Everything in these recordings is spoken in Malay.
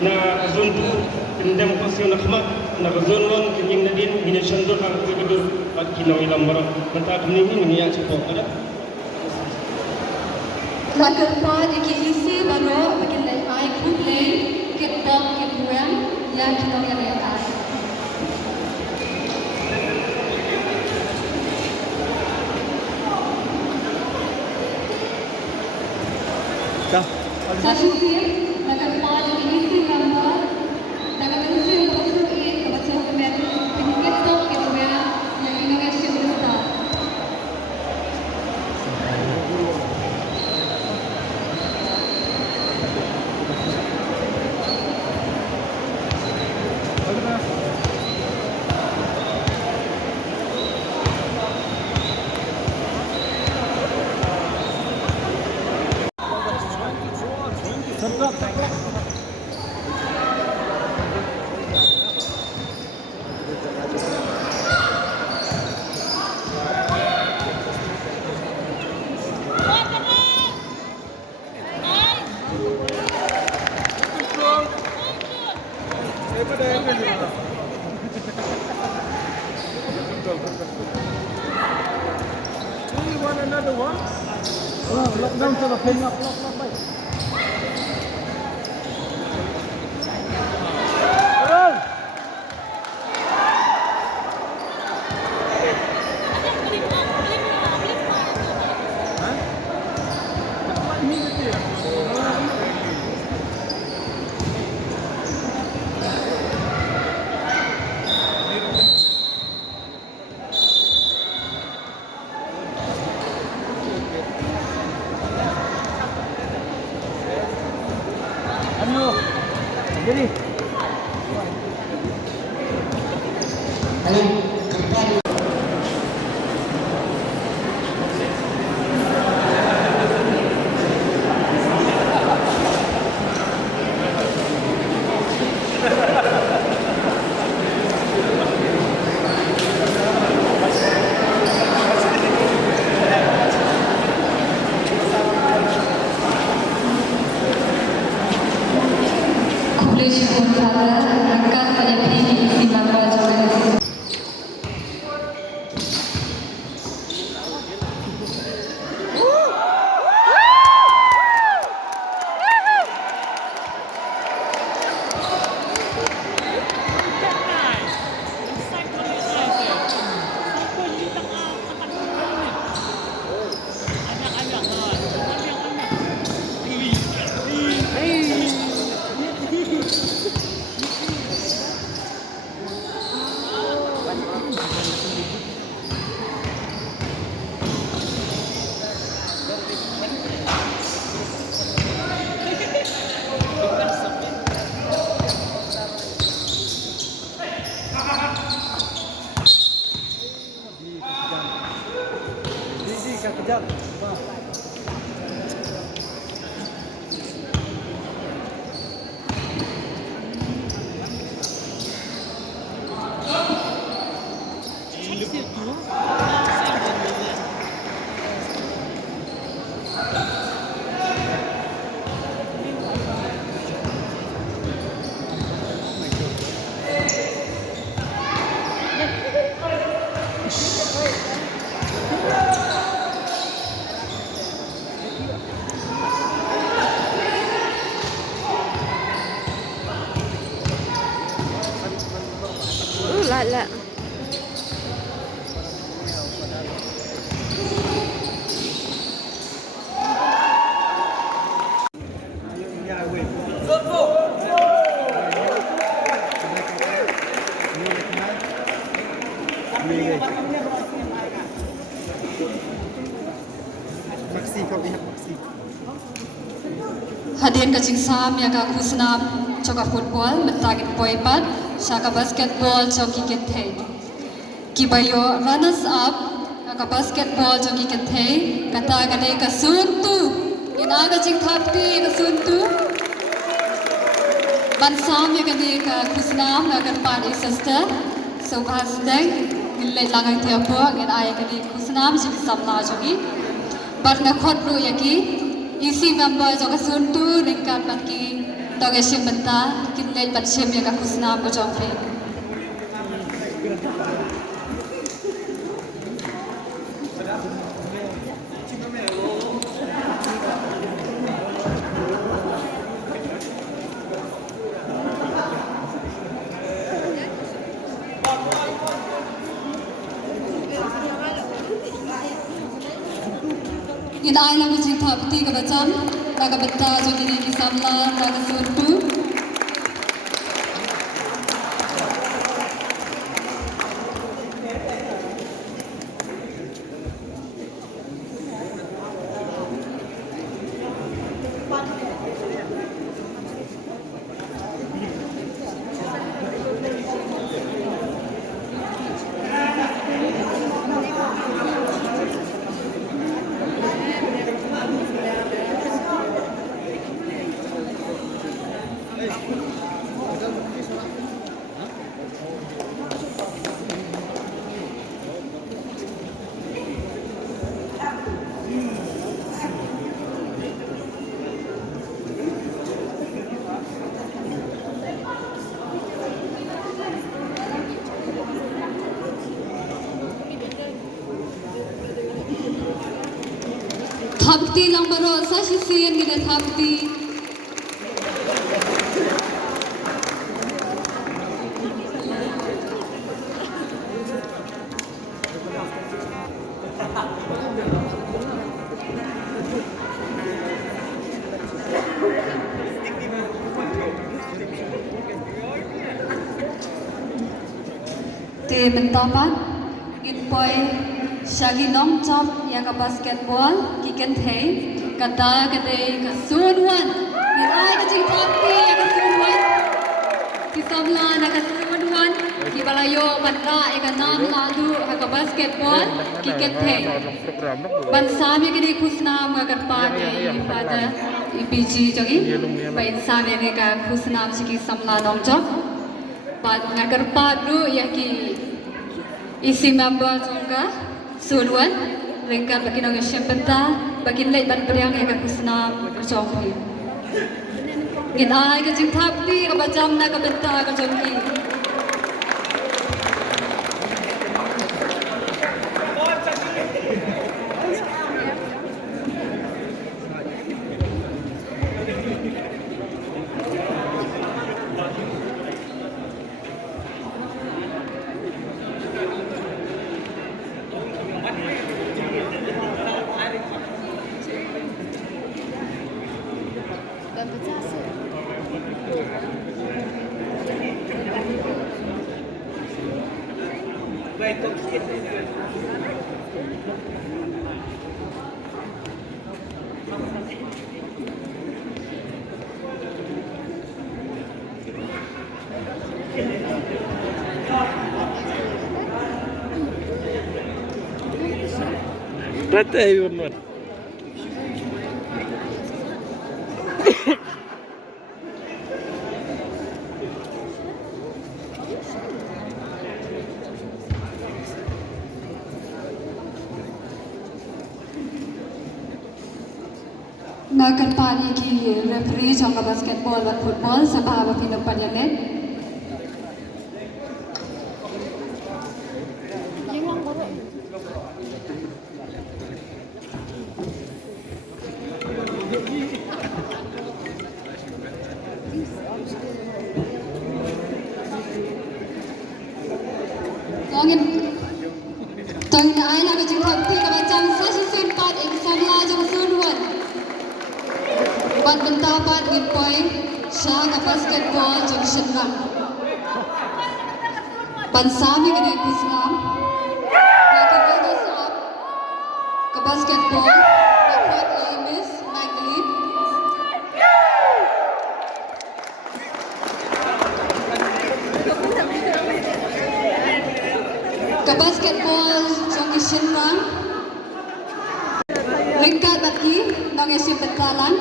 na zon tu kendem pasio na khmat na zon lon kenyang nadin hina shandor ang kedur at kinoi lambaro menta kini ni ya cepo ada lagar pa iki isi baro bakin lai ai group lai ket dom ket buang ya kinoi ya ai dah satu tim lagar pa iki isi gambar lagar menuju ke pasal ke pasal kemen ket dom ket buang yang Indonesia berita another one. Lock down to the pin up, lock, bye. Jadi. Kejap. Lạ. Hadirin kacing sam yang ka kusnam coka football mentagit poipat saka basketball coki kethe kibayo runners up ka basketball coki kethe kata kade ka suntu ina kacing thapti ka suntu ban sam yang kade ka kusnam agar padi sister sobhas dai nilai langai thiapo ngin ay kade kusnam sik samna jogi bar na khot ru yaki isi member joka suntu ningkat baki Toge sim benta kinlay pat sim ya ka kusna ko jongpe. In ai lang jing thapti ka bacham ka betta jo gini ki samla ka surtu thapti lang baro sa sisiyan ni thapti te mentapan in poi shagi long chop ya ka basketball ki ken thei kata kate ka sunwan ni ai ka jing thapti ya ka sunwan ki samla na ka sunwan ki balayo banda e ka nam la du ka basketball ki ken thei ban sami ke ni khusna ma ka pa ni pada ipg jogi ban sami ne ka khusna chi ki samla long chop pat ngagar pa du ya ki isi member jongka Sulwan, mereka bagi orang syempenta, bagi lek ban periang yang kusna berjongki. Gin ai ke jing thapli ke bajam na ke benta ke jongki. Betul Yunus. Nagar pani ki referee jongka basketball dan football sabah bapino panyanet. Tong na ay lang jing thapti ka bacham sa sisin pat in samla jong sunwan. Ban benta pat in poi sha ka basketball jong shinram. Ban sami ka ni kusnam. Na ka benda sab ka basketball na kwat ay Miss Magdalene. Ka basketball jong shinram. Ringkat lagi nang isi bentalan.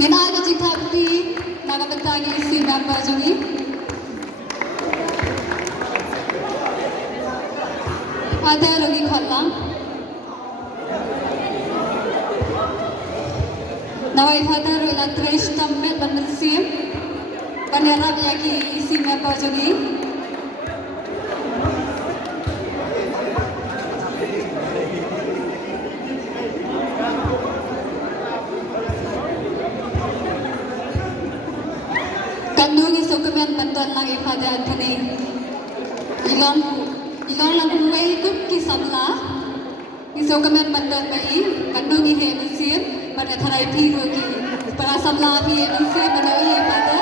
Nina ka jing thapti na ka bentang isi member jongi. Ada lagi khalang. Nawai father la tres tamet bansim. Panerap yaki isi mepa jogi. Kandung isu kemen bantuan lagi pada antuni. Ilong lang kumay kup kisamla. Isu kemen bantuan mai. Kandung ihe mensim. Pada tharai piru ki. Para samla pi mensim menawai pada.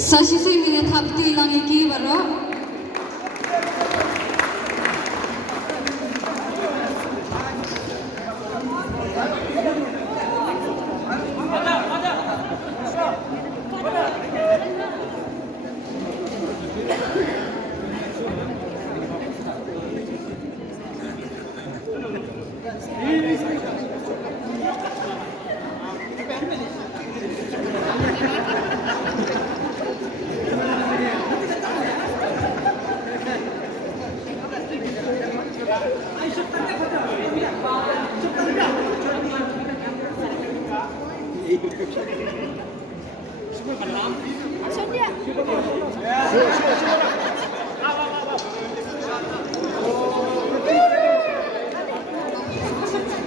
Sasisi minat hapti langi ki baro.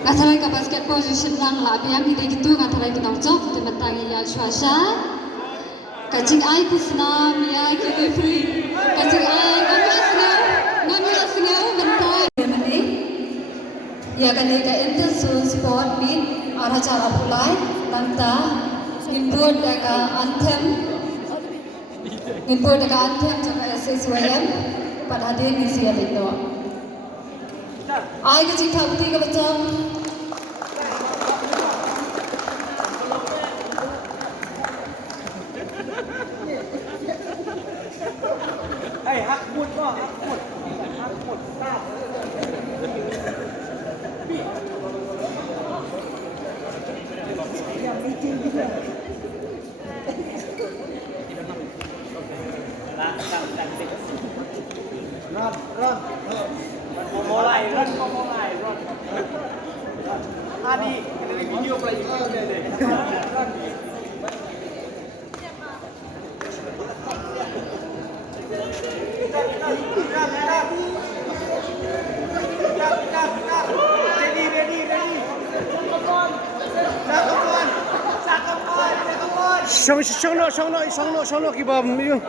Ngatarai ka basketball jushin lang labiang hidai gitu ngatarai kenal jok temetangi ya swasa kacing ai pusna mia kini free kacing ai kami asingau bentai meni ya kani ka intensul sport meet ara cara pulai tanta input ka anthem jaka SSYM pada hadir di sini itu ai kacing thapti ka bacham Hakmut kok, hakmut. Ron. Mau mulai. Adi, ada video play juga deh. Ready. Sang no kibam yun.